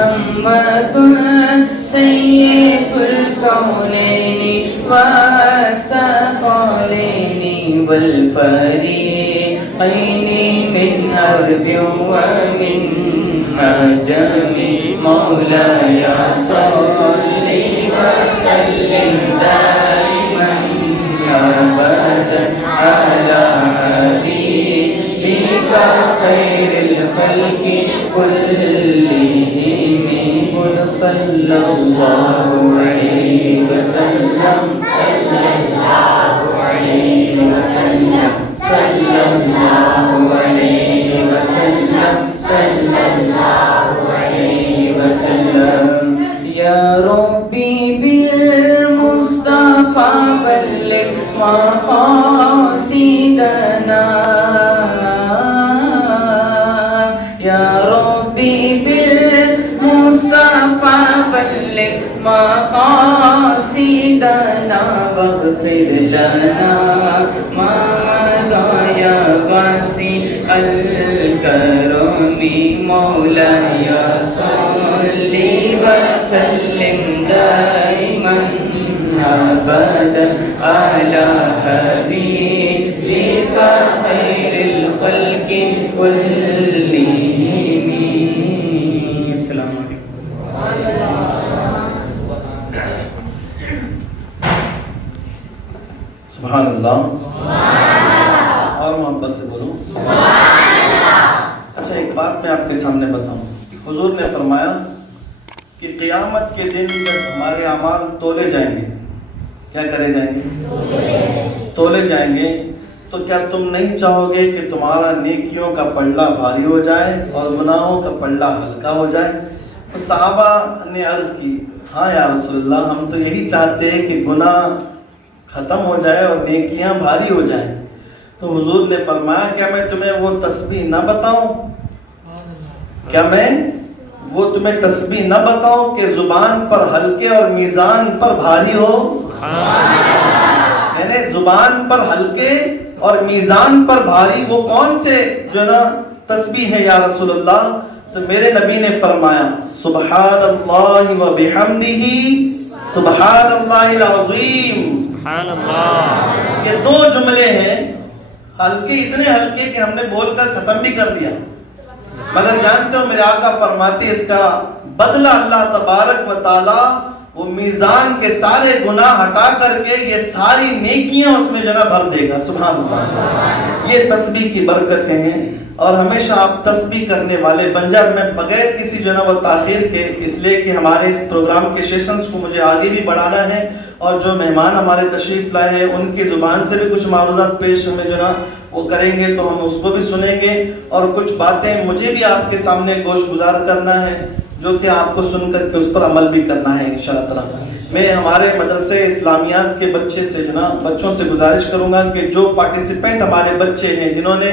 محمد سید الکونین والثقلین والفریقین من عرب ومن عجم مولاي صل وسلم دائما أبدا على حبيبك خير الخلق كلهم قل صلى الله عليه وسلم صلى الله عليه وسلم صلى الله عليه وسلم صلى الله عليه وسلم يا ربي بالمصطفى بلغ مقاصدنا يا ربي بالمصطفى بلغ مقاصدنا واغفر لنا ما يا واسع الكرم مولاي صل وسلم دائما أبدا على حبيبك خير الخلق كلهم. السلام عليكم. سبحان اللہ. اور محبت سے بولو. اچھا ایک بات میں آپ کے سامنے بتاؤں. حضور نے فرمایا کہ قیامت کے دن جب ہمارے اعمال تولے جائیں گے، کیا کرے جائیں گے؟ تولے جائیں گے. تو کیا تم نہیں چاہو گے کہ تمہارا نیکیوں کا پلڑا بھاری ہو جائے اور گناہوں کا پلڑا ہلکا ہو جائے؟ تو صحابہ نے عرض کی ہاں یا رسول اللہ، ہم تو یہی چاہتے ہیں کہ گناہ ختم ہو جائے اور نیکیاں بھاری ہو جائیں. تو حضور نے فرمایا کیا میں تمہیں وہ تسبیح نہ بتاؤں؟ کیا میں وہ تمہیں تسبیح نہ بتاؤں کہ زبان پر ہلکے اور میزان پر بھاری ہو؟ یعنی زبان پر ہلکے اور میزان پر بھاری وہ کون سے جو نا تسبیح ہے یا رسول اللہ؟ تو میرے نبی نے فرمایا سبحان اللہ و بحمدہ سبحان اللہ العظیم. سبحان اللہ. یہ دو جملے ہیں ہلکے، اتنے ہلکے کہ ہم نے بول کر ختم بھی کر دیا، مگر جانتے ہو میرے آقا فرماتے اس کا بدلہ اللہ تبارک و تعالی وہ میزان کے سارے گناہ ہٹا کر کے یہ ساری نیکیاں اس میں جناب بھر دے گا. سبحان اللہ. یہ تسبیح کی برکتیں ہیں اور ہمیشہ آپ تسبیح کرنے والے بن جائیں. میں بغیر کسی جناب و تاخیر کے، اس لیے کہ ہمارے اس پروگرام کے سیشنز کو مجھے آگے بھی بڑھانا ہے اور جو مہمان ہمارے تشریف لائے ہیں ان کی زبان سے بھی کچھ معروضات پیش ہمیں جو نا وہ کریں گے تو ہم اس کو بھی سنیں گے اور کچھ باتیں مجھے بھی آپ کے سامنے گوش گزار کرنا ہے جو کہ آپ کو سن کر کے اس پر عمل بھی کرنا ہے انشاءاللہ تعالی. میں ہمارے مدرسے اسلامیات کے بچے سے بچوں سے گزارش کروں گا کہ جو پارٹیسپینٹ ہمارے بچے ہیں جنہوں نے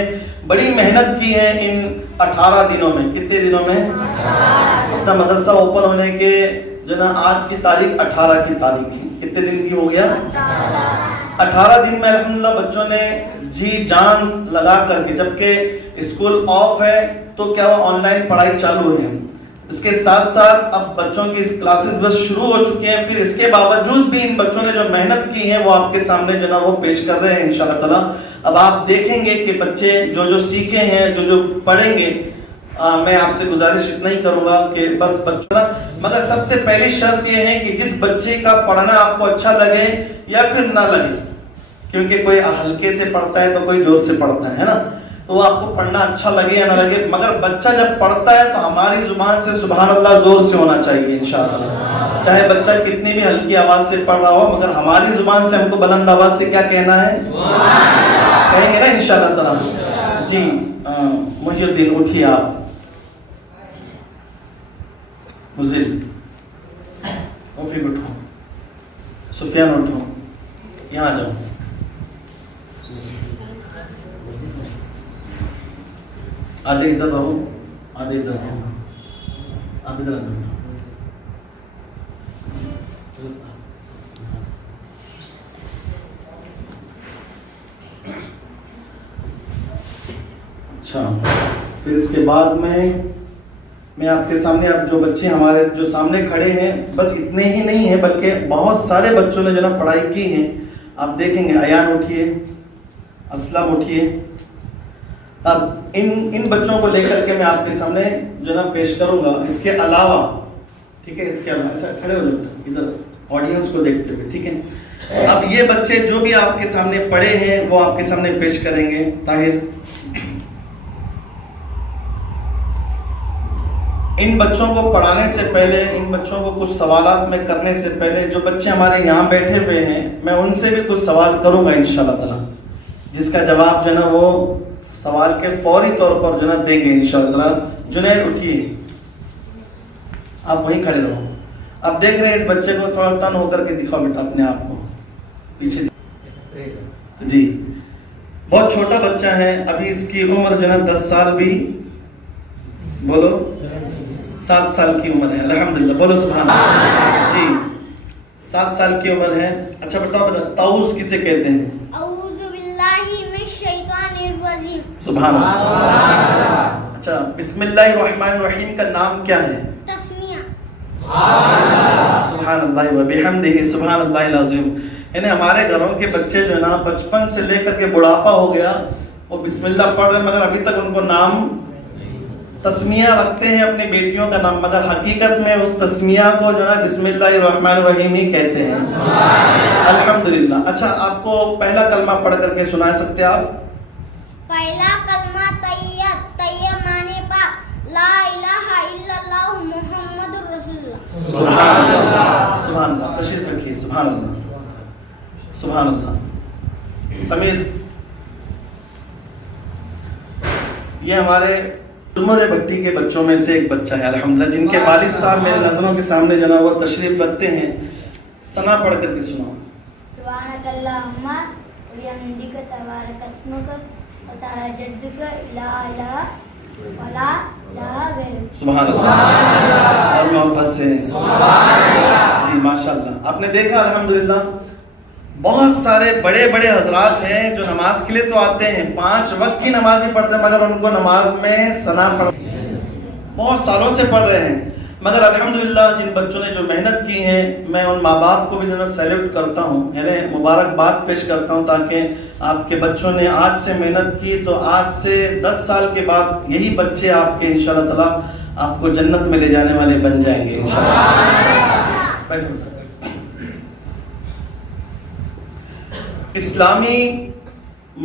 بڑی محنت کی ہے ان 18 دنوں میں، کتنے دنوں میں؟ اپنا مدرسہ اوپن ہونے کے آج کی تاریخ 18 کی تاریخ ہے. کتنے دن کی ہو گیا؟ 18 دن میں الحمدللہ بچوں نے جی جان لگا کر کے، جبکہ اسکول آف ہے تو کیا وہ آن لائن پڑھائی چالو ہے. اس کے ساتھ ساتھ اب بچوں کی کلاسز بس شروع ہو چکی ہیں، پھر اس کے باوجود بھی ان بچوں نے جو محنت کی ہے وہ آپ کے سامنے وہ پیش کر رہے ہیں انشاءاللہ تعالی. اب آپ دیکھیں گے کہ بچے جو سیکھے ہیں، جو پڑھیں گے. میں آپ سے گزارش اتنا ہی کروں گا کہ بس بچوں، مگر سب سے پہلی شرط یہ ہے کہ جس بچے کا پڑھنا آپ کو اچھا لگے یا پھر نہ لگے، کیونکہ کوئی ہلکے سے پڑھتا ہے تو کوئی زور سے پڑھتا ہے نا، تو آپ کو پڑھنا اچھا لگے یا نہ لگے، مگر بچہ جب پڑھتا ہے تو ہماری زبان سے سبحان اللہ زور سے ہونا چاہیے انشاءاللہ. چاہے بچہ کتنی بھی ہلکی آواز سے پڑھ رہا ہو، مگر ہماری زبان سے ہم کو بلند آواز سے کیا کہنا ہے؟ کہیں گے نا انشاءاللہ تعالی. جی محی الدین اٹھیے، آپ مزل اوفی اٹھو، سفیان اٹھو، یہاں جاؤ. آدھے ادھر رہو، آدھے ادھر رہو، آپ ادھر رہو. اچھا، پھر اس کے بعد میں میں آپ کے سامنے اب جو بچے ہمارے جو سامنے کھڑے ہیں بس اتنے ہی نہیں ہیں بلکہ بہت سارے بچوں نے جو نا پڑھائی کی ہیں. آپ دیکھیں گے ایان اٹھیے, اسلم اٹھیے. اب ان بچوں کو لے کر کے میں آپ کے سامنے جو نا پیش کروں گا. اس کے علاوہ ٹھیک ہے, اس کے علاوہ ایسا کھڑے ہو جاتے ادھر آڈینس کو دیکھتے ہوئے, ٹھیک ہے. اب یہ بچے جو بھی آپ کے سامنے پڑھے ہیں وہ آپ کے سامنے پیش کریں گے. طاہر, ان بچوں کو پڑھانے سے پہلے, ان بچوں کو کچھ سوالات میں کرنے سے پہلے, جو بچے ہمارے یہاں بیٹھے ہوئے ہیں میں ان سے بھی کچھ سوال کروں گا انشاءاللہ تعالی, جس کا جواب جو ہے نا وہ سوال کے فوری طور پر جو ہے نا دیں گے انشاءاللہ تعالی. جنید اٹھیے, آپ وہیں کھڑے رہو. اب دیکھ رہے ہیں اس بچے کو, تھوڑا ٹرن ہو کر کے دکھاؤ بیٹا اپنے آپ کو پیچھے. جی بہت چھوٹا بچہ ہے, ابھی اس کی عمر جو ہے 10 سال بھی, بولو 7 سال کی عمر ہے. الحمدللہ, بولو سبحان اللہ. جی 7 سال کی عمر ہے. اچھا بتاؤ بیٹا طاؤس کسے کہتے ہیں؟ اعوذ باللہ من الشیطان الرجیم. سبحان اللہ. اچھا بسم اللہ الرحمن الرحیم کا نام کیا ہے؟ تسمیہ. سبحان اللہ و بحمدہ سبحان اللہ العظیم. یعنی ہمارے گھروں کے بچے جو ہے نا بچپن سے لے کر کے بڑھاپا ہو گیا وہ بسم اللہ پڑھ رہے ہیں, مگر ابھی تک ان کو نام تسمیہ رکھتے ہیں اپنی بیٹیوں کا نام, مگر حقیقت میں اس تسمیہ کو جو ہے نا بسم اللہ الرحمن الرحیم ہی کہتے ہیں. الحمدللہ. اچھا آپ کو پہلا کلمہ پڑھ کر کے سنا سکتے آپ؟ پہلا کلمہ طیب. طیب معنی پاک. لا الہ الا اللہ محمد رسول اللہ. سبحان اللہ. سبحان اللہ. تشریف رکھیے. سبحان اللہ. سبحان اللہ. سمیر, یہ ہمارے عمر بھٹی کے بچوں میں سے ایک بچہ ہے الحمدللہ, جن کے والد صاحب میرے نظروں کے سامنے جو نا وہ تشریف رکھتے ہیں. ثنا پڑھ کر کے سناؤ. سبحانک اللہم و بحمدک تبارک اسمک و تعالی جدک لا الہ ولا الہ غیرک. سبحان اللہ. اور محبت سے جی ماشاءاللہ. آپ نے دیکھا الحمدللہ بہت سارے بڑے بڑے حضرات ہیں جو نماز کے لیے تو آتے ہیں, 5 وقت کی نماز بھی پڑھتے ہیں, مگر ان کو نماز میں ثنا بہت سالوں سے پڑھ رہے ہیں. مگر الحمدللہ جن بچوں نے جو محنت کی ہے, میں ان ماں باپ کو بھی جو ہے سیلیوٹ کرتا ہوں, یعنی مبارکباد پیش کرتا ہوں, تاکہ آپ کے بچوں نے آج سے محنت کی تو آج سے 10 سال کے بعد یہی بچے آپ کے انشاءاللہ تعالی آپ کو جنت میں لے جانے والے بن جائیں گے انشاءاللہ. اسلامی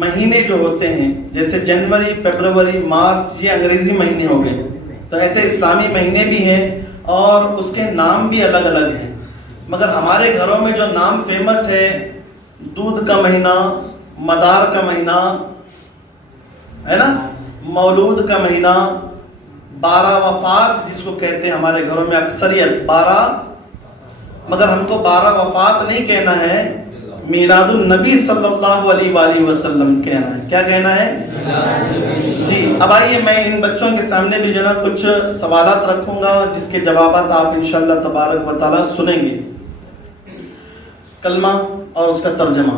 مہینے جو ہوتے ہیں جیسے جنوری, فیبروری, مارچ, یہ انگریزی مہینے ہو گئے, تو ایسے اسلامی مہینے بھی ہیں اور اس کے نام بھی الگ الگ ہیں. مگر ہمارے گھروں میں جو نام فیمس ہے, دودھ کا مہینہ, مدار کا مہینہ ہے نا, مولود کا مہینہ, 12 وفات جس کو کہتے ہیں ہمارے گھروں میں اکثریت 12, مگر ہم کو 12 وفات نہیں کہنا ہے, میلاد النبی صلی اللہ علیہ وآلہ وسلم کہنا ہے. کیا کہنا ہے؟ جی اب آئیے میں ان بچوں کے سامنے بھی جو نا کچھ سوالات رکھوں گا جس کے جوابات آپ انشاءاللہ تبارک و تعالی سنیں گے. کلمہ اور اس کا ترجمہ.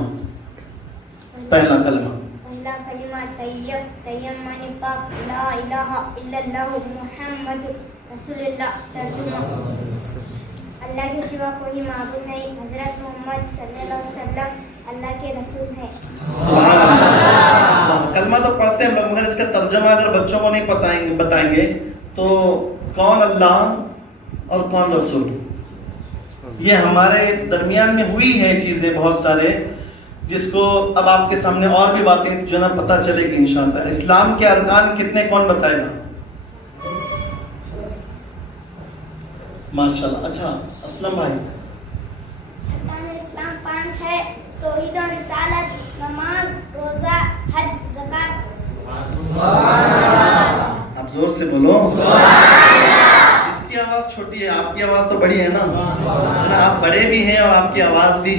پہلا کلمہ. پہلا کلمہ طیب. طیب معنی پاک. لا الہ الا اللہ محمد رسول اللہ. ترجمہ اللہ کے سوا کوئی معبود نہیں, حضرت محمد صلی اللہ علیہ وسلم اللہ کے رسول ہیں. سبحان اللہ. کلمہ تو پڑھتے ہیں ہم لوگ, مگر اس کا ترجمہ اگر بچوں کو نہیں بتائیں گے تو کون اللہ اور کون رسول, یہ ہمارے درمیان میں ہوئی ہیں چیزیں بہت سارے, جس کو اب آپ کے سامنے اور بھی باتیں جو نا پتہ چلے گی انشاءاللہ. اسلام کے ارکان کتنے کون بتائے گا؟ ماشاءاللہ. اچھا اسلم بھائی. ارکان اسلام 5 ہے. توحید و رسالت, نماز, روزہ, حج, زکات. آپ زور سے بولو. اس کی آواز چھوٹی ہے, آپ کی آواز تو بڑی ہے نا, آپ بڑے بھی ہیں اور آپ کی آواز بھی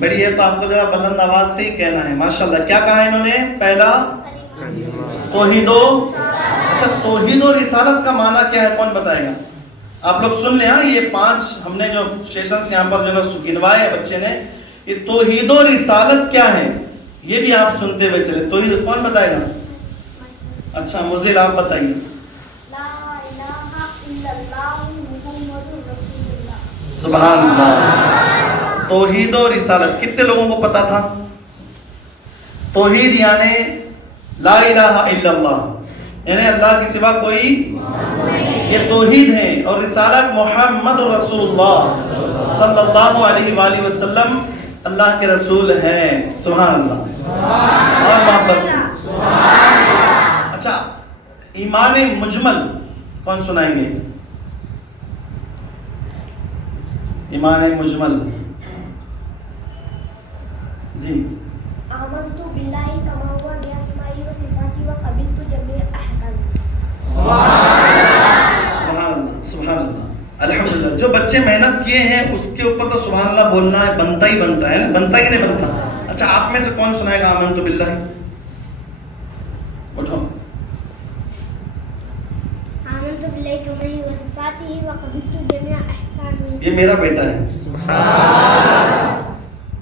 بڑی ہے, تو آپ کو ذرا بلند آواز سے ہی کہنا ہے. ماشاءاللہ. کیا کہا انہوں نے؟ پہلا توحید و. اچھا توحید و رسالت کا معنی کیا ہے, کون بتائے گا؟ آپ لوگ سن لیں. یہ 5 ہم نے جو سیشنز یہاں پر جو گنوائے ہیں بچے نے, یہ توحید و رسالت کیا ہے یہ بھی آپ سنتے ہوئے چلے. توحید کون بتائے گا؟ اچھا مزل آپ بتائیے. لا الہ सुभान अल्लाह। तौहीद और रिसालत कितने लोगों को पता था? तौहीद यानी ला इलाहा इल्लल्लाह, यानी अल्लाह के सिवा कोई, ये तौहीद है। और रिसालत मोहम्मद रसूलुल्लाह सल्लल्लाहु अलैहि वसल्लम अल्लाह के रसूल हैं। सुभान अल्लाह। और मोहब्बत से अच्छा, ईमान मुजमल कौन सुनाएंगे? ईमान मुजमल जी। आमनतु बिल्लाहि कमा हुवा बिअस्माइहि व सिफातिहि व क़बिलतु जमीअ अहकामिहि। सुभान अल्लाह, सुभान अल्लाह, अल्हम्दुलिल्लाह। जो बच्चे मेहनत किए हैं उसके ऊपर तो सुभान अल्लाह बोलना है, बनता ही बनता है, बनता कि नहीं बनता? अच्छा, आप में से कौन सुनाएगा आमनतु बिल्लाहि? उठो। आमनतु बिल्लाहि कमा हुवा सिफातिहि व क़बिलतु जमीअ अहकामिहि। ये मेरा बेटा है,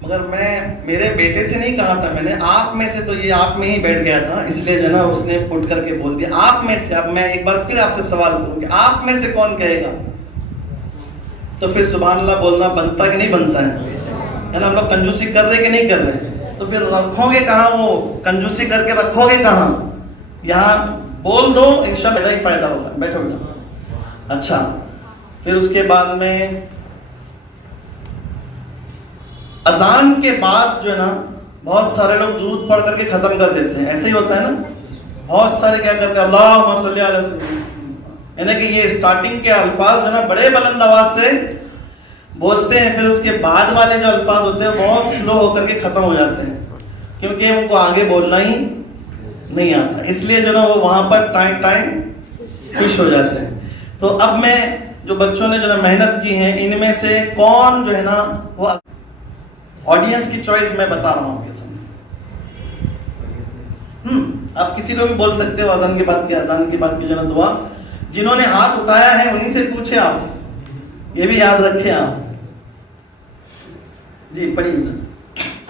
मगर मैं मेरे बेटे से नहीं कहा था मैंने, आप में से, तो ये आप में ही बैठ गया था, इसलिए जो ना उसने पुट करके बोल दिया आप में से। अब मैं एक बार फिर आपसे सवाल करूं कि आप में से कौन कहेगा? तो फिर सुभान अल्लाह बोलना बनता कि नहीं बनता है ना? हम लोग कंजूसी कर रहे कि नहीं कर रहे? तो फिर रखोगे कहाँ? वो कंजूसी करके रखोगे कहाँ? यहाँ बोल दो, इंशाल्लाह ही फायदा होगा। बैठो बेटा। अच्छा, फिर उसके बाद में अजान के बाद जो है ना, बहुत सारे लोग दूध पढ़ करके खत्म कर देते हैं, ऐसे ही होता है ना? बहुत सारे क्या करते हैं, अल्लाहुम्मा सल्ली अला सय्यिदिना, यानी कि ये स्टार्टिंग के अल्फाज जो है ना बड़े बुलंद आवाज से बोलते हैं, फिर उसके बाद वाले जो अल्फाज होते हैं बहुत स्लो होकर के खत्म हो जाते हैं, क्योंकि उनको आगे बोलना ही नहीं आता, इसलिए जो ना वो वहां पर टाइम खुश हो जाते हैं। तो अब मैं जो बच्चों ने जो ना मेहनत की है, इनमें से कौन जो है ना, वो ऑडियंस की चॉइस मैं बता रहा हूँ आपके सामने। आप किसी को भी बोल सकते हो अजान के बाद की जो ना दुआ। जिन्होंने हाथ उठाया है उन्हीं से पूछे आप, ये भी याद रखें आप जी। पढ़िए।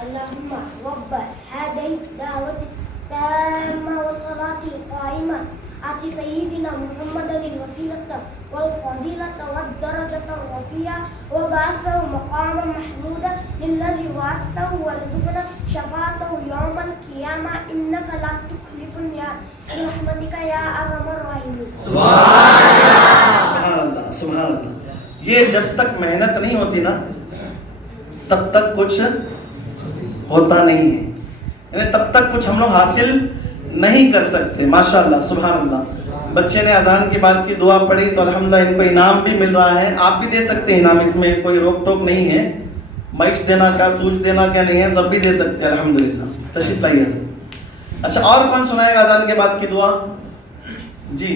अल्लाहुम्मा रब्ब हादिहि दावति ताम्मा व सलातिल काइमा आति सय्यिदिना मुहम्मदिल वसीलता वल फजीलता वद दरजता रफिया व बासहु मकामन महमूदा लिल्लज़ी वअदतहु वरज़ुक़ना शफ़ाअतहु यौमल क़ियामा इन्नका ला तुख़लिफ़ुल मियाद बिरहमतिका या अरहमर राहिमीन। सुभान अल्लाह, सुभान अल्लाह। ये जब तक मेहनत नहीं होती ना तब तक कुछ होता नहीं है, यानी तब तक कुछ हम लोग हासिल नहीं कर सकते। माशाअल्लाह, सुभान अल्लाह। बच्चे ने अजान के बाद की दुआ पढ़ी तो अल्हम्दुलिल्लाह इनको इनाम भी मिल रहा है। आप भी दे सकते हैं इनाम, इसमें कोई रोक टोक नहीं है। माइक्स देना क्या, तूज देना क्या नहीं है, सब भी दे सकते हैं अल्हम्दुलिल्लाह। तशरीफ लाइए। अच्छा, और कौन सुनाएगा अजान के बाद की दुआ जी?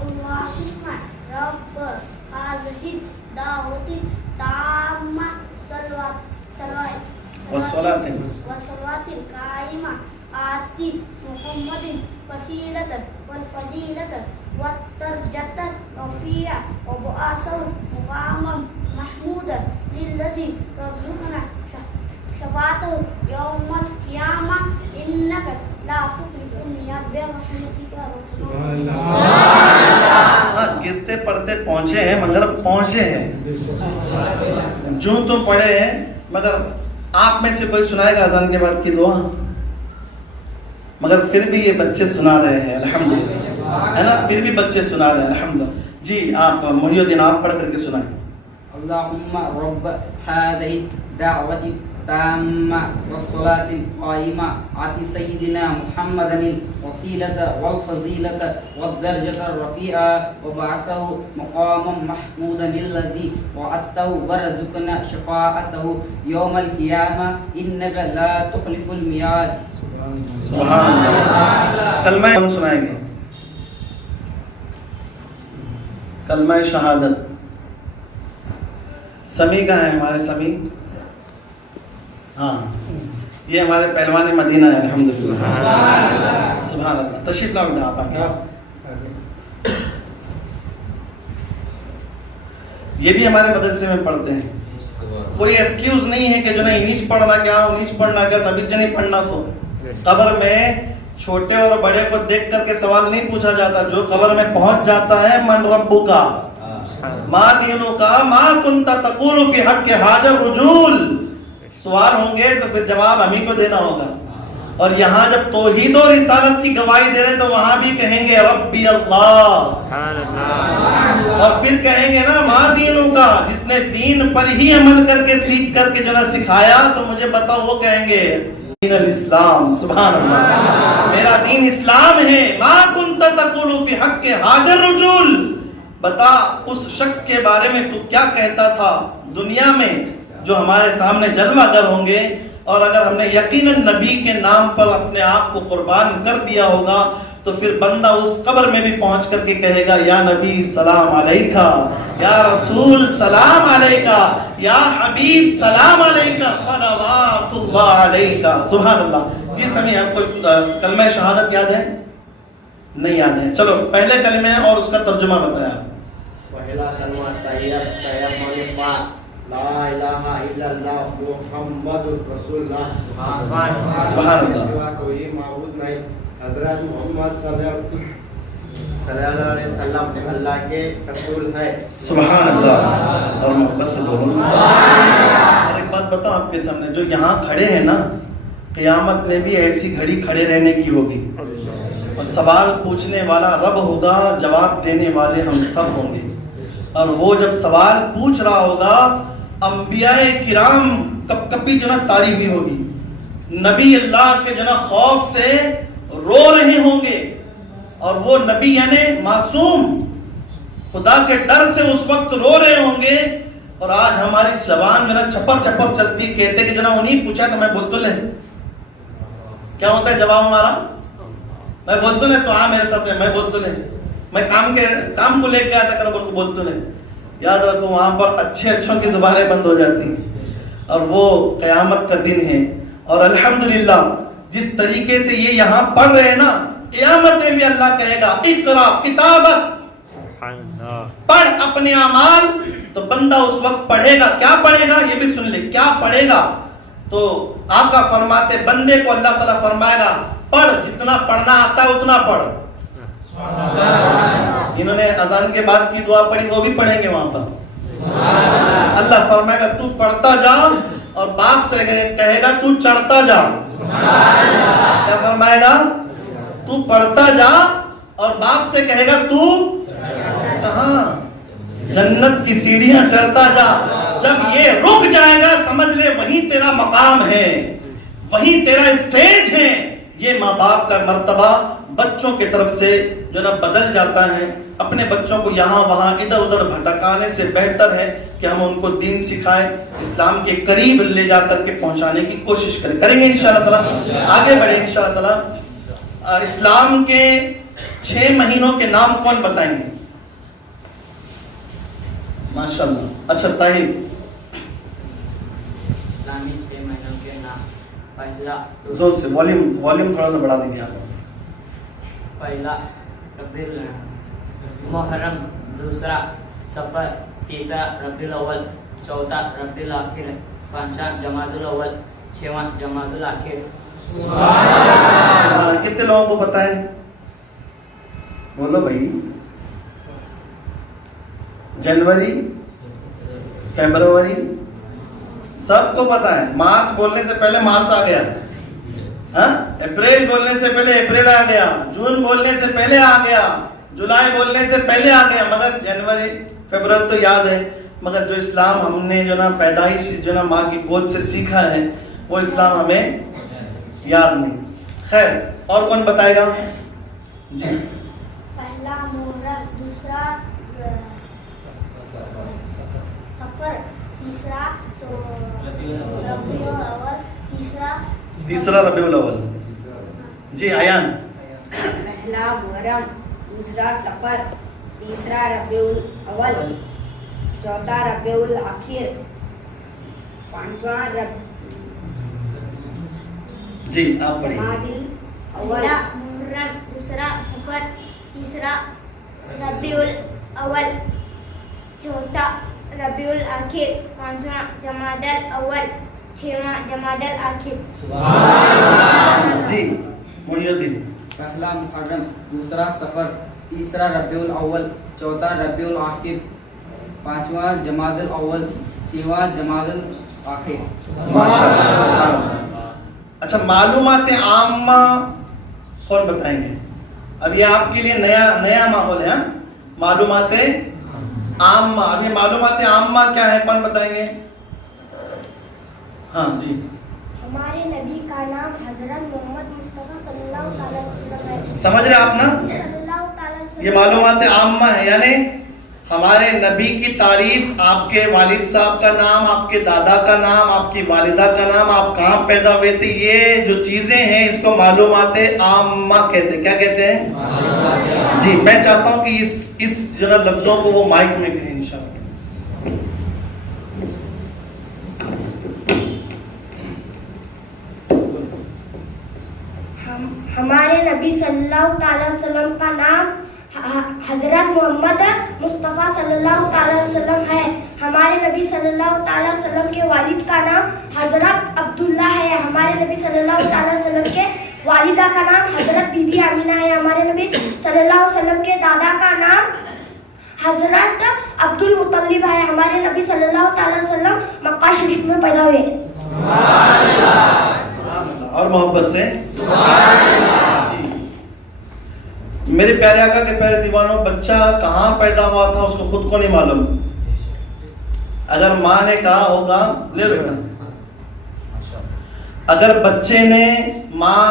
अल्लाहुम्मा रब्ब हाज़िहि दावति ताम्मा वस्सलातिल काइमा आति मुहम्मदिन वसीलतन वल फजीलतन वद दरजतन रफिया व बअसहु मकामन महमूदन लिल्लज़ी रज़ुक़ना शफ़ाअतहु यौमल क़ियामा इन्नका ला तुख़लिफ़ुल मियाद बिरहमतिका सुभान अल्लाह। गिरते पढ़ते पहुंचे हैं मगर पहुंचे हैं, जो तो पढ़े हैं। मगर आप में से कोई सुनाएगा अजान के बाद की दुआ? मगर फिर भी ये बच्चे सुना रहे हैं अल्हम्दुलिल्लाह, है ना? फिर भी बच्चे सुना रहे हैं अल्हम्दुलिल्लाह। जी, आप मोहिउद्दीन आप पढ़ करके सुनाएं। अल्लाहुम्मा रब्ब हादिहि दावति ताम्मा वस्सलातिल काइमा आति सय्यिदिना मुहम्मदिल वसीलता वल फजीलता वद दरजता रफिआ व बअसहु मकामन महमूदन लिल्लज़ी वअदतहु वरज़ुक़ना शफ़ाअतहु यौमल क़ियामा इन्नका ला तुख़लिफ़ुल मियाद। सुभान अल्लाह। कलमा हम सुनाएंगे, कलमा शहादत। समी कहाँ है हमारे समी? हाँ, ये हमारे पहलवान मदीना है अल्हम्दुलिल्लाह। सुभान अल्लाह। तशरीफ लाओ बेटा आप आके। ये भी हमारे मदरसे में पढ़ते हैं। कोई एक्सक्यूज नहीं है कि जो ना इंग्लिश पढ़ना क्या सभी जने पढ़ना सो। कब्र में छोटे और बड़े को देख करके सवाल नहीं पूछा जाता, जो कब्र में पहुंच जाता है मन रब्बु का, ما دینوں کا ما کنت تقول فی حق حاجر رجول. سوال ہوں گے تو پھر جواب ہمیں کو دینا ہوگا. اور یہاں جب توحید و رسالت کی گواہی دے رہے تو وہاں بھی کہیں گے ربی اللہ. اور پھر کہیں گے نا ما دینوں کا, جس نے دین پر ہی عمل کر کے سیکھ کر کے جو نا سکھایا, تو مجھے بتاؤ وہ کہیں گے دین الاسلام. سبحان اللہ, میرا دین اسلام ہے. ما کنت تقول فی حق حاجر رجول. بتا اس شخص کے بارے میں تو کیا کہتا تھا دنیا میں جو ہمارے سامنے جلوہ گر ہوں گے, اور اگر ہم نے یقیناً نبی کے نام پر اپنے آپ کو قربان کر دیا ہوگا تو پھر بندہ اس قبر میں بھی پہنچ کر کے کہے گا یا نبی سلام علیکہ, یا رسول سلام علیکہ, یا حبیب سلام علیکہ, صلوات اللہ علیکہ. سبحان اللہ. جی سمجھیں, آپ کو کلمہ شہادت یاد ہے؟ نہیں یاد ہے. چلو پہلے کلمہ اور اس کا ترجمہ بتایا. پہلا کلمہ طیب پاک لا الہ الا اللہ محمد رسول اللہ. سبحان اللہ. کوئی معبود نہیں, حضرت محمد صلی اللہ علیہ وسلم اللہ کے رسول ہے. سبحان اللہ. اور محبت سے بولو. اور ایک بات بتاؤں آپ کے سامنے, جو یہاں کھڑے ہیں نا, قیامت میں بھی ایسی گھڑی کھڑے رہنے کی ہوگی, اور سوال پوچھنے والا رب ہوگا, جواب دینے والے ہم سب ہوں گے. اور وہ جب سوال پوچھ رہا ہوگا, انبیاء کرام کب کبھی جو نا تعریفی ہوگی, نبی اللہ کے جو نا خوف سے رو رہے ہوں گے, اور وہ نبی یعنی معصوم خدا کے ڈر سے اس وقت رو رہے ہوں گے. اور آج ہماری زبان جو نا چپر چپر چلتی, کہتے کہ جو نا انہیں پوچھا تو میں بول تو لے. کیا ہوتا ہے جواب ہمارا؟ میں بول تو لے, تو میرے ساتھ میں بول تو لے. میں کام کو لے کے آتا کرو کو بول تو لے. یاد رکھو وہاں پر اچھے اچھوں کی زبانیں بند ہو جاتی ہیں, اور وہ قیامت کا دن ہے. اور الحمدللہ جس طریقے سے یہ یہاں پڑھ رہے ہیں نا, قیامت میں بھی اللہ کہے گا اقرا کتابک, پڑھ اپنے اعمال. تو بندہ اس وقت پڑھے گا. کیا پڑھے گا یہ بھی سن لے, کیا پڑھے گا. تو آقا فرماتے بندے کو اللہ تعالیٰ فرمائے گا پڑھ, جتنا پڑھنا آتا ہے اتنا پڑھ. انہوں نے اذان کے بعد کی دعا پڑھی, وہ بھی پڑھیں گے وہاں پر. اللہ فرمائے گا تو پڑھتا جا, اور باپ سے کہے گا تو چڑھتا جا. کیا فرمائے گا؟ تو پڑھتا جا, اور باپ سے کہے گا تو کہاں, جنت کی سیڑھیاں چڑھتا جا. جب یہ رک جائے گا سمجھ لے وہی تیرا مقام ہے, وہی تیرا اسٹیج ہے. یہ ماں باپ کا مرتبہ بچوں کی طرف سے جو نا بدل جاتا ہے. اپنے بچوں کو یہاں وہاں ادھر ادھر بھٹکانے سے بہتر ہے کہ ہم ان کو دین سکھائیں, اسلام کے قریب لے جا کر کے پہنچانے کی کوشش کریں گے انشاءاللہ تعالیٰ. آگے بڑھیں انشاءاللہ تعالیٰ. اسلام کے 6 مہینوں کے نام کون بتائیں گے؟ ماشاءاللہ. اچھا طاہر, اسلامی 6 مہینوں کے نام. پہلا زور سے والیوم تھوڑا سا بڑھا دیجیے آپ. پہلا ربیع محرم, دوسرا سفر, تیسرا ربیع الاول, چوتھا ربیع الاخر, پانچواں جمادی الاول, چھواں جمادی الاخر. کتنے لوگوں کو پتا ہے؟ بولو بھائی. جنوری, فیبروری, سب کو پتا ہے. مارچ بولنے سے پہلے مارچ آ گیا, اپریل بولنے سے پہلے اپریل آ گیا, جون بولنے سے پہلے آ گیا, جولائی بولنے سے پہلے آ گیا. مگر جنوری فیبروری تو یاد ہے, مگر جو اسلام ہم نے جو نا پیدائش جو نا ماں کی گود سے سیکھا ہے وہ اسلام ہمیں یاد نہیں. خیر, اور کون بتائے گا؟ جی. پہلا محرم, دوسرا سفر, تیسرا تو ربیع الاول, تیسرا ربیع الاول. جی ایان. پہلا محرم, دوسرا سفر, تیسرا ربیع الاول, چوتھا ربیع الاخر, پانچواں جی آپ پڑھیے. پہلا محرم, دوسرا سفر, تیسرا ربیع الاول, چوتھا ربیع الاخر, پانچواں جمادی الاول, چھواں جمادی الاخر. جی محی الدین. پہلا محرم, دوسرا سفر, تیسرا ربیع الاول, چوتھا ربیع الاخر, पांचवा जमादुल अव्वल, छठवां जमादुल आखिर। माशाअल्लाह। अच्छा, मालूमात आम्मा कौन बताएंगे? अब ये आपके लिए नया माहौल है। मालूमात आम्मा, अब ये मालूमात आम्मा क्या है, कौन बताएंगे? हाँ जी। हमारे नबी का नाम हजरत मोहम्मद मुस्तफा सल्लल्लाहु अलैहि वसल्लम है। समझ रहे आप ना? सल्लल्लाहु अलैहि वसल्लम। ये मालूमात आम्मा है, यानी हमारे नबी की तारीफ, आपके वालिद साहब का नाम, आपके दादा का नाम, आपकी वालिदा का नाम, आप कहाँ पैदा हुए थे, ये जो चीजें हैं इसको मालूमात आम्मा कहते हैं। क्या कहते हैं? जी, मैं चाहता हूँ कि इस जरा लफ्जों को वो माइक में कहें इंशाअल्लाह। हमारे नबी सल्लल्लाहु अलैहि वसल्लम का नाम हजरत मोहम्मद मुस्तफ़ा सल्लल्लाहु अलैहि वसल्लम है। हमारे नबी सल्लल्लाहु अलैहि वसल्लम के वालिद का नाम हजरत अब्दुल्ला है। हमारे नबी सल्लल्लाहु अलैहि वसल्लम के वालिदा का नाम हजरत बीबी आमिना है। हमारे नबी सल्लल्लाहु अलैहि वसल्म के दादा का नाम हजरत अब्दुल मुत्तलिब है। हमारे नबी सल्लल्लाहु अलैहि वसल्लम मक्का शरीफ में पैदा हुए। और मोहब्बत से जी। मेरे प्यारे आका के प्यारे दीवानों, बच्चा कहाँ पैदा हुआ था उसको खुद को नहीं मालूम। अगर माँ ने कहा होगा, ले बेटा, अगर बच्चे ने माँ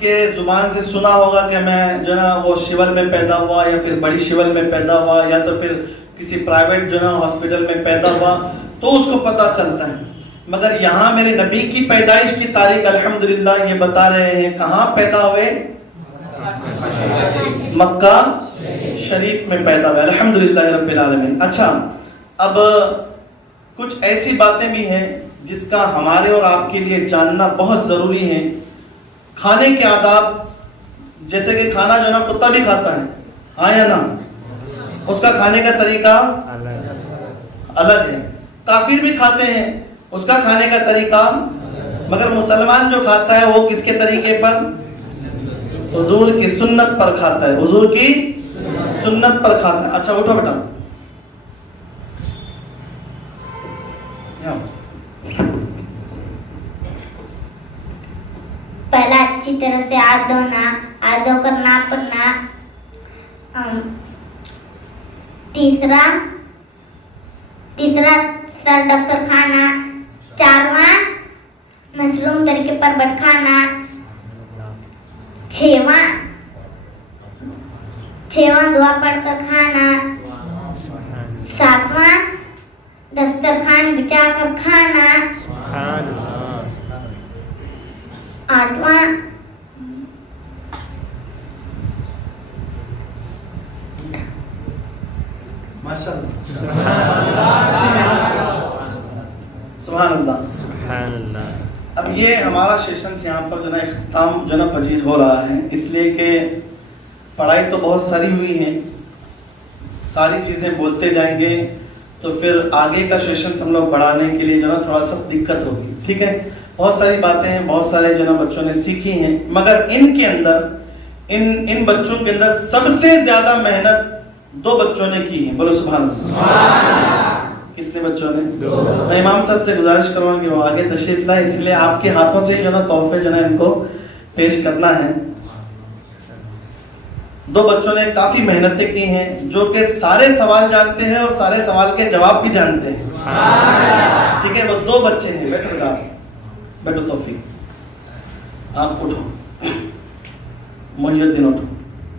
के जुबान से सुना होगा कि मैं जो ना वो शिवल में पैदा हुआ, या फिर बड़ी शिवल में पैदा हुआ, या तो फिर किसी प्राइवेट जो ना हॉस्पिटल में पैदा हुआ, तो उसको पता चलता है। मगर यहाँ मेरे नबी की पैदाइश की तारीख अल्हम्दुलिल्लाह ये बता रहे हैं। कहाँ पैदा हुए? मक्का शरीफ में पैदा हुए, अल्हम्दुलिल्लाह रब्बिल आलमीन। अच्छा, अब कुछ ऐसी बातें भी हैं जिसका हमारे और आपके लिए जानना बहुत जरूरी है। खाने के आदाब, जैसे कि खाना जो ना कुत्ता भी खाता है, हाँ या ना? उसका खाने का तरीका अलग है। काफिर भी खाते हैं, उसका खाने का तरीका, मगर मुसलमान जो खाता है वो किसके तरीके पर? हुजूर की सुन्नत पर खाता है। हुजूर की सुन्नत पर खाता है। अच्छा, उठो बेटा। पहला अच्छी तरह से हाथ धोना, हाथ धोकर नाक पढ़ना। तीसरा सर ढककर खाना। चारवां मशरूम तरीके पर बट खाना। छठवां दुआ पढ़कर खाना। सातवां दस्तरखान बिछाकर खाना। आठवां सुभान अल्लाह। अब ये हमारा सेशन यहाँ पर जो ना इख्तिताम जो ना पजीर हो रहा है, इसलिए कि पढ़ाई तो बहुत सारी हुई है, सारी चीज़ें बोलते जाएंगे तो फिर आगे का सेशन हम लोग बढ़ाने के लिए जो ना थोड़ा सा दिक्कत होगी। ठीक है, बहुत सारी बातें हैं, बहुत सारे जो ना बच्चों ने सीखी हैं, मगर इनके अंदर इन बच्चों के अंदर सबसे ज्यादा मेहनत दो बच्चों ने की है। बोलो सुभान अल्लाह। कितने बच्चों ने? मैं इमाम साहब से गुजारिश करूंगा कि वो आगे तशरीफ लाए, इसलिए आपके हाथों से जो ना तोहफे जो ना इनको पेश करना है। दो बच्चों ने काफी मेहनतें की हैं, जो कि सारे सवाल जानते हैं और सारे सवाल के जवाब भी जानते हैं। ठीक है, वो दो बच्चे हैं। बैठो तौफीक, आप उठो, मोहिउद्दीन उठो,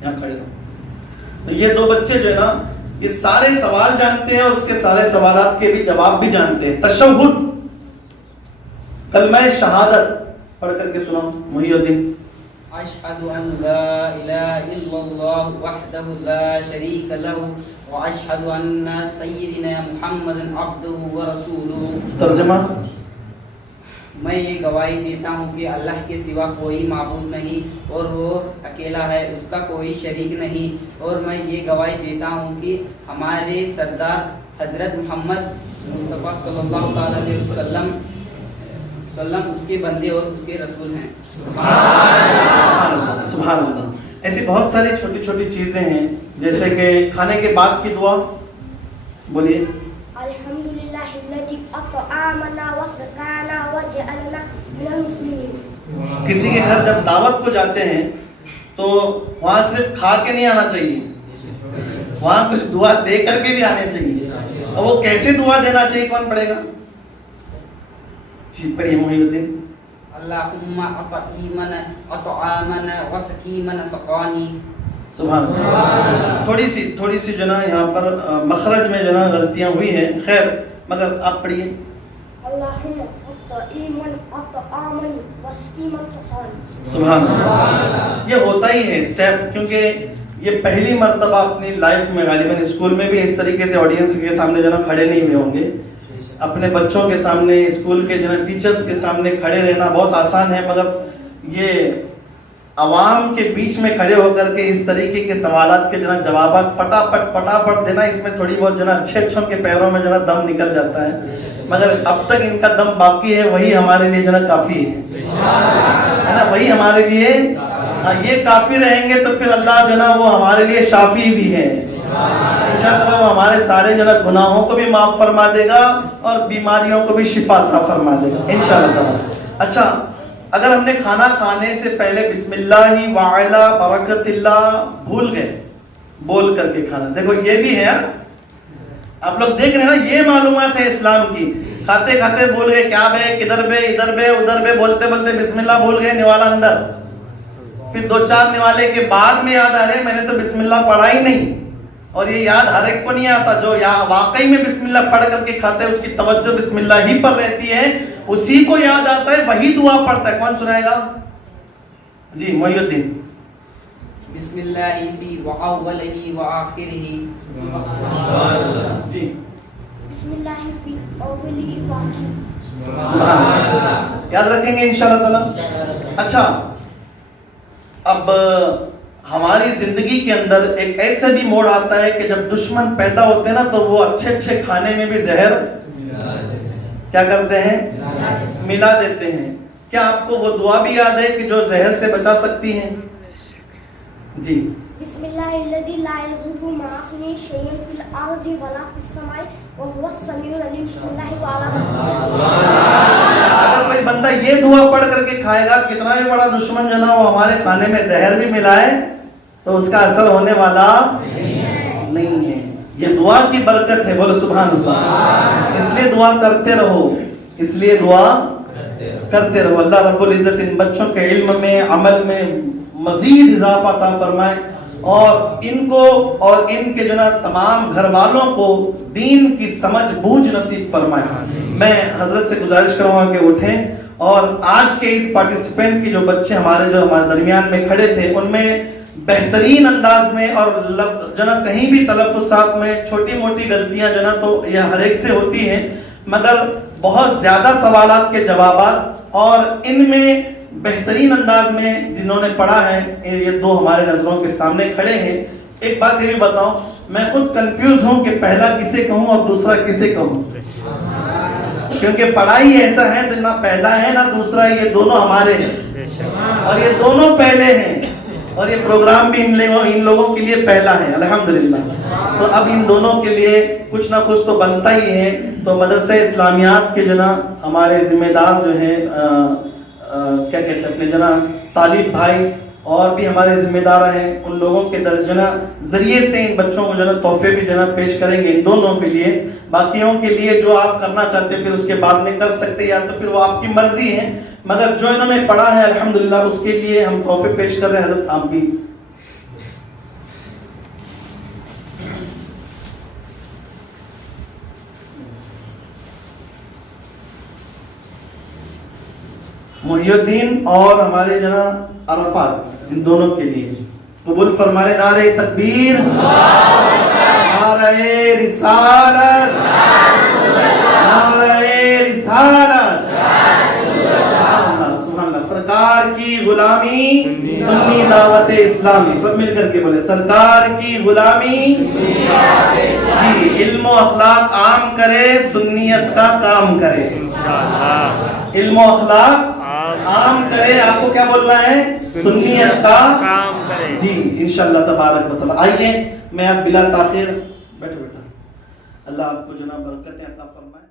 यहाँ खड़े रहो। तो ये दो बच्चे जो है ना, ये सारे सवाल जानते हैं और उसके सारे सवालात के भी जवाब भी जानते हैं। तशहुद, कलमा शहादत पढ़ करके सुनाओ मोहिउद्दीन। अशहदु अन ला इलाहा इल्लल्लाह वहदहु ला शरीक लहु व अशहदु अन्ना सय्यिदना मुहम्मदन अब्दुहु व रसूलुहु। तर्जुमा। मैं ये गवाही देता हूँ कि अल्लाह के सिवा कोई माबूद नहीं और वो अकेला है, उसका कोई शरीक नहीं। और मैं ये गवाही देता हूँ कि हमारे सरदार हजरत मोहम्मद मुस्तफ़ा सल्लल्लाहु अलैहि वसल्लम उसके बंदे और उसके रसूल हैं। सुभान अल्लाह। ऐसी बहुत सारी छोटी छोटी चीजें हैं, जैसे कि खाने के बाद की दुआ बोलिए। अल्हम्दुलिल्लाहिल्लज़ी अत'अमना वस्क़ाना वजअलना मिनल मुस्लिमीन। किसी के घर जब दावत को जाते हैं तो वहां सिर्फ खा के नहीं आना चाहिए, वहां कुछ दुआ दे करके भी आने चाहिए। और वो कैसे दुआ देना चाहिए, कौन पढ़ेगा? जी पढ़िए मोहिउद्दीन। अल्लाहुम्मा अत'अमना वस्क़ीमना सक़ानी। सुभान अल्लाह। थोड़ी सी जो ना यहाँ पर मखरज में जो ना गलतियां हुई हैं, खैर मगर आप पढ़िए। अल्लाहुम्मा अत'अमनी वस्क़ीमना सक़ानी। सुभान अल्लाह। ये होता ही है स्टेप, क्योंकि ये पहली मर्तबा अपनी लाइफ में गालिबन स्कूल में भी इस तरीके से ऑडियंस के सामने जो ना खड़े नहीं हुए होंगे। अपने बच्चों के सामने, स्कूल के जो ना टीचर्स के सामने खड़े रहना बहुत आसान है, मगर ये आवाम के बीच में खड़े होकर के इस तरीके के सवालात के जो ना जवाबात फटाफट देना, इसमें थोड़ी बहुत जो ना अच्छों के पैरों में जो ना दम निकल जाता है। मगर अब तक इनका दम बाकी है, वही हमारे लिए जो ना काफी है ना, वही हमारे लिए ये काफी रहेंगे तो फिर अल्लाह जो ना वो हमारे लिए शाफी भी है। इंशाअल्लाह वो हमारे सारे जो ना गुनाहों को भी माफ फरमा देगा और बीमारियों को भी शिफा अता फरमा देगा इंशाअल्लाह। अच्छा, अगर हमने खाना खाने से पहले बिस्मिल्लाहि व अला बरकतिल्लाह भूल गए बोल करके खाना, देखो ये भी है, आप लोग देख रहे हैं ना, ये मालूमात है इस्लाम की। खाते खाते भूल गए, क्या बे, किधर बे, इधर बे, उधर बे, बोलते बोलते बिस्मिल्लाह भूल गए, निवाला अंदर। फिर 2-4 निवाले के बाद में याद आ रहे मैंने तो बिस्मिल्लाह पढ़ा ही नहीं। और ये याद हर एक को नहीं आता, जो वाकई में बिस्मिल्लाह पढ़ करके खाते हैं उसकी तवज्जो बिस्मिल्लाह ही पर रहती है, उसी को याद आता है, वही दुआ पढ़ता है। कौन सुनाएगा? जी मोहिउद्दीन। बिस्मिल्लाहि फी व अव्वलिही व आखिरिही। जी बिस्मिल्लाहि फी अव्वलिही व आखिरिही। याद रखेंगे इंशाअल्लाह ताला। अच्छा, अब हमारी जिंदगी के अंदर एक ऐसा भी मोड़ आता है कि जब दुश्मन पैदा होते हैं ना, तो वो अच्छे खाने में भी जहर क्या करते हैं? मिला देते हैं। क्या आपको वो दुआ भी याद है कि जो जहर से बचा सकती है? जी। बिस्मिल्लाहिल्लज़ी ला यज़ुरु मअ इस्मिही शैउन फिल अर्दि वला फिस समाई व हुवस समीउल अलीम। बिस्मिल्लाहि व अला। अगर कोई बंदा ये दुआ पढ़ करके खाएगा, कितना भी बड़ा दुश्मन जो ना वो हमारे खाने में जहर भी मिलाए तो उसका असर होने वाला नहीं है। ये दुआ की बरकत है, बोलो सुभान अल्लाह। इसलिए दुआ करते रहो, इसलिए दुआ करते रहो। अल्लाह रब्बुल इज्जत इन बच्चों के इल्म में, अमल में मजीद इजाफा अता फरमाए और इनको और इनके जो ना तमाम घर वालों को दीन की समझ बूझ नसीब फरमाए। मैं हजरत से गुजारिश करूंगा कि उठें और आज के इस पार्टिसिपेंट की जो बच्चे हमारे दरमियान में खड़े थे, उनमें बेहतरीन अंदाज में और जो ना कहीं भी तलफ़्फ़ुज़ात में छोटी मोटी गलतियां जो ना तो यह हर एक से होती हैं, मगर बहुत ज्यादा सवालात के जवाबात और इनमें बेहतरीन अंदाज में जिन्होंने पढ़ा है, ये दो हमारे नजरों के सामने खड़े हैं। एक बात ये भी बताऊं, मैं खुद कंफ्यूज हूं कि पहला किसे कहूं और दूसरा किसे कहूं, क्योंकि पढ़ाई ऐसा है तो ना पहला है ना दूसरा, ये दोनों हमारे हैं और ये दोनों पहले हैं और ये प्रोग्राम भी इन लोगों के लिए पहला है अल्हम्दुलिल्लाह। तो अब इन दोनों के लिए कुछ ना कुछ तो बनता ही है। तो मदरसा इस्लामियात के जो ना हमारे जिम्मेदार जो हैं क्या कहते हैं अपने जना तालिब भाई और भी हमारे जिम्मेदार हैं, उन लोगों के दर्जना जरिए से इन बच्चों को जना तोहफे भी जना पेश करेंगे इन दोनों के लिए। बाकियों के लिए जो आप करना चाहते हैं फिर उसके बाद में कर सकते हैं, या तो फिर वो आपकी मर्जी है, मगर जो इन्होंने पढ़ा है अल्हम्दुलिल्लाह उसके लिए हम तोहफे पेश कर रहे हैं। हज़रत आप भी मोहिउद्दीन और हमारे जना अरफात, इन दोनों के लिए कबूल फरमाए। नारे तकबीर, नारे रिसालत, नारे रिसालत। सुभान अल्लाह। सरकार की गुलामी सुन्नी दावत इस्लामी, सब मिल करके बोले सरकार की गुलामी जी, इल्म अखलाक आम करे, सुन्नियत का काम करे। इल्म अखलाक आम करे, आपको क्या बोलना है? सुन्नियत का काम करे जी इंशाअल्लाह तबारक व तआला। आइए मैं अब बिला ताखिर बैठो बेटा اللہ آپ کو جناب برکتیں عطا فرمائے.